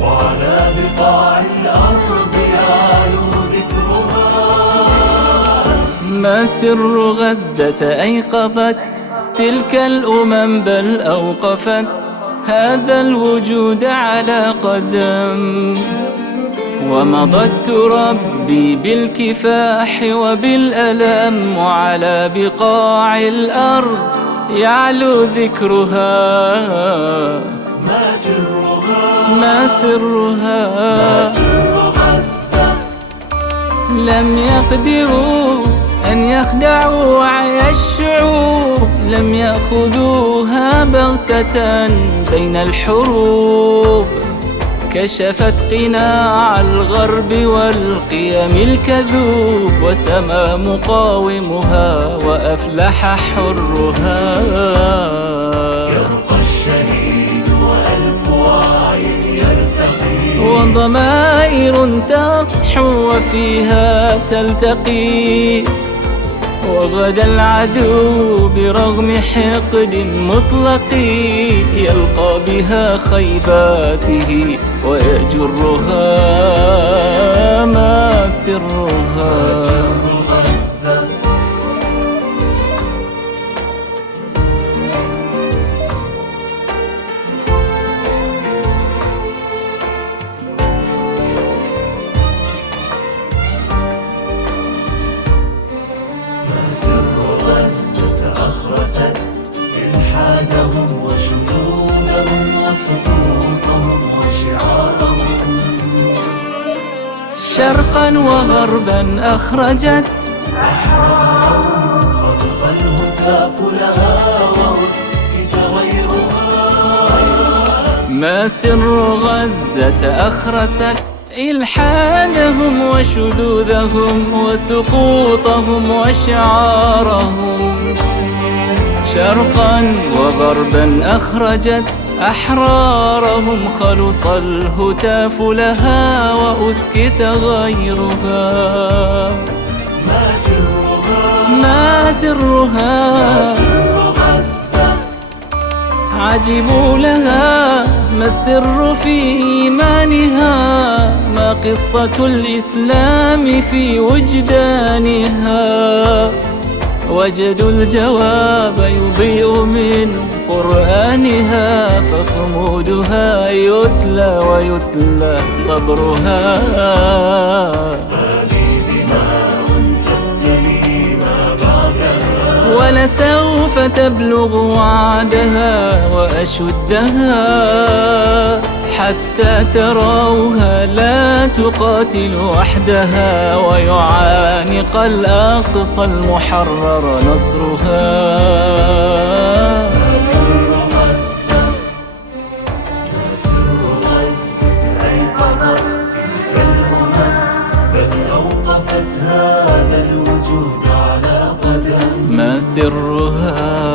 وعلى بقاع الأرض يعلو ذكرها. ما سر غزة أيقظت تلك الأمم بل أوقفت هذا الوجود على قدم، ومضت تربي بالكفاح وبالألم، وعلى بقاع الأرض يعلو ذكرها. ما سرها ما سرها ما سر غزة. لم يقدروا أن يخدعوا وعي الشعوب، لم يأخذوها بغتة بين الحروب، كشفت قناع الغرب والقيم الكذوب، وسما مقاومها وأفلح حرها. يرقى الشهيد وألف واعٍ يرتقي، وضمائر تصحو وفيها تلتقي، وغدا العدو برغم حقد مطلق يلقى بها خيباته ويجرها. ما سرها غزة. سر غزة أخرست إلحادهم وشذوذهم وسقوطهم وشعارهم. شرقا وغربا أخرجت أحرارهم خلص الهتاف لها وأسكت غيرها. ما سر غزة أخرست إلحادهم وشذوذهم وسقوطهم وشعارهم. شرقا وغربا أخرجت أحرارهم خلص الهتاف لها وأسكت غيرها. ما سرها ما سرها سر غزة. عجبوا لها ما السر في إيمانها، ما قصة الإسلام في وجدانها. وجدوا الجواب يضيء من قرآنها، فصمودها يتلى ويتلى صبرها. هذه دماء تبتلي ما بعدها، ولسوف تبلغ وعدها وأشدها، حتى تروها لا تقاتل وحدها، ويعانق الأقصى المحرر نصرها. ما سر غزة. ما سر غزة أيقظت تلك الأمم بل أوقفت هذا الوجود على قدم. ما سرها